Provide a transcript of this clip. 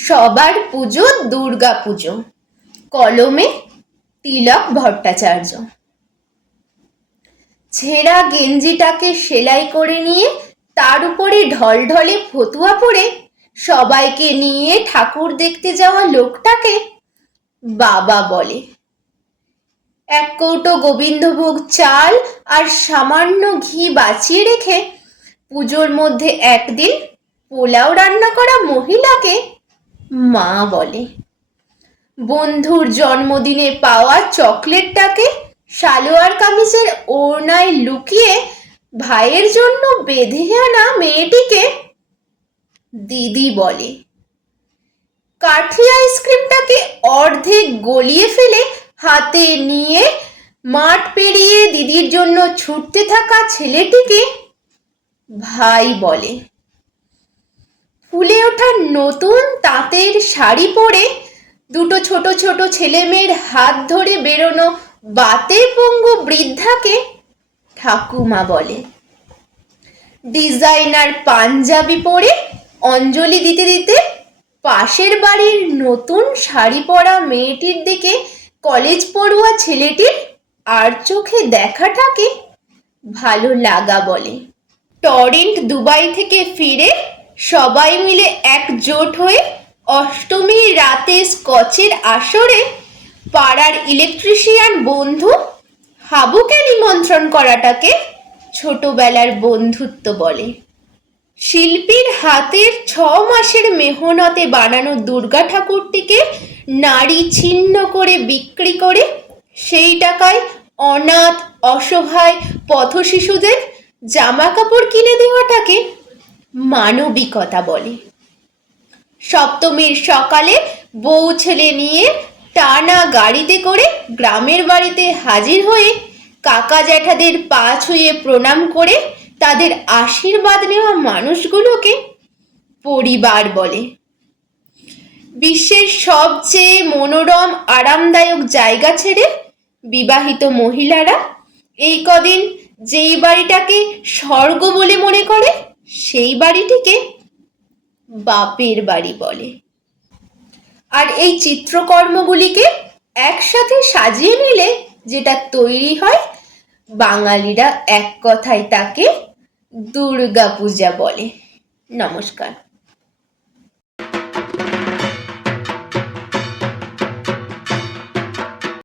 সবার পুজো দুর্গা পুজো। কলমে তিলক ভট্টাচার্য। ছেঁড়া গেঞ্জিটাকে সেলাই করে নিয়ে তার উপরে ঢলঢলে ফতুয়া পরে সবাইকে নিয়ে ঠাকুর দেখতে যাওয়া লোকটাকে বাবা বলে। এক কৌটো গোবিন্দভোগ চাল আর সামান্য ঘি বাঁচিয়ে রেখে পুজোর মধ্যে একদিন পোলাও রান্না করা মহিলাকে মা বলে। বন্ধুর জন্মদিনে পাওয়া চকলেটটাকে সালোয়ার কামিজের ওড়নায় লুকিয়ে ভাইয়ের জন্য বেঁধে আনা মেয়েটিকে দিদি বলে। কাঠি আইসক্রিমটাকে অর্ধেক গলিয়ে ফেলে হাতে নিয়ে মাঠ পেরিয়ে দিদির জন্য ছুটতে থাকা ছেলেটিকে ভাই বলে। ফুলে ওঠা নতুন তাঁতের শাড়ি পরে দুটো ছোট ছোট ছেলেমেয়ের হাত ধরে বেরোনো বাতে পঙ্গু বৃদ্ধাকে ঠাকুমা বলে। ডিজাইনার পাঞ্জাবি পরে অঞ্জলি দিতে দিতে পাশের বাড়ির নতুন শাড়ি পরা মেয়েটির দিকে কলেজ পড়ুয়া ছেলেটির আর চোখে দেখাটাকে ভালো লাগা বলে। টরেন্ট দুবাই থেকে ফিরে সবাই মিলে একজোট হয়ে অষ্টমীর রাতে স্কচের আসরে পাড়ার ইলেকট্রিশিয়ান বন্ধু হাবুকে নিমন্ত্রণ করাটাকে ছোটবেলার বন্ধুত্ব বলে। শিল্পীর হাতের 6 মাসের মেহনতে বানানো দুর্গা ঠাকুরটিকে নাড়ি ছিন্ন করে বিক্রি করে সেই টাকায় অনাথ অসহায় পথশিশুদের জামা কাপড় কিনে দেওয়াটাকে মানবিকতা বলে। সপ্তমীর সকালে বউ ছেলে নিয়ে টানা গাড়িতে করে গ্রামের বাড়িতে হাজির হয়ে কাকা জ্যাঠাদের পা ছুঁয়ে প্রণাম করে তাদের আশীর্বাদ নেওয়া মানুষগুলোকে পরিবার বলে। বিশ্বের সবচেয়ে মনোরম আরামদায়ক জায়গা ছেড়ে বিবাহিত মহিলারা এই কদিন যেই বাড়িটাকে স্বর্গ বলে মনে করে সেই বাড়িটিকে বাপের বাড়ি বলে। আর এই চিত্রকর্মগুলিকে একসাথে সাজিয়ে নিলে যেটা তৈরি হয় বাঙালিরা এক কথায় তাকে দুর্গা পূজা বলে। নমস্কার।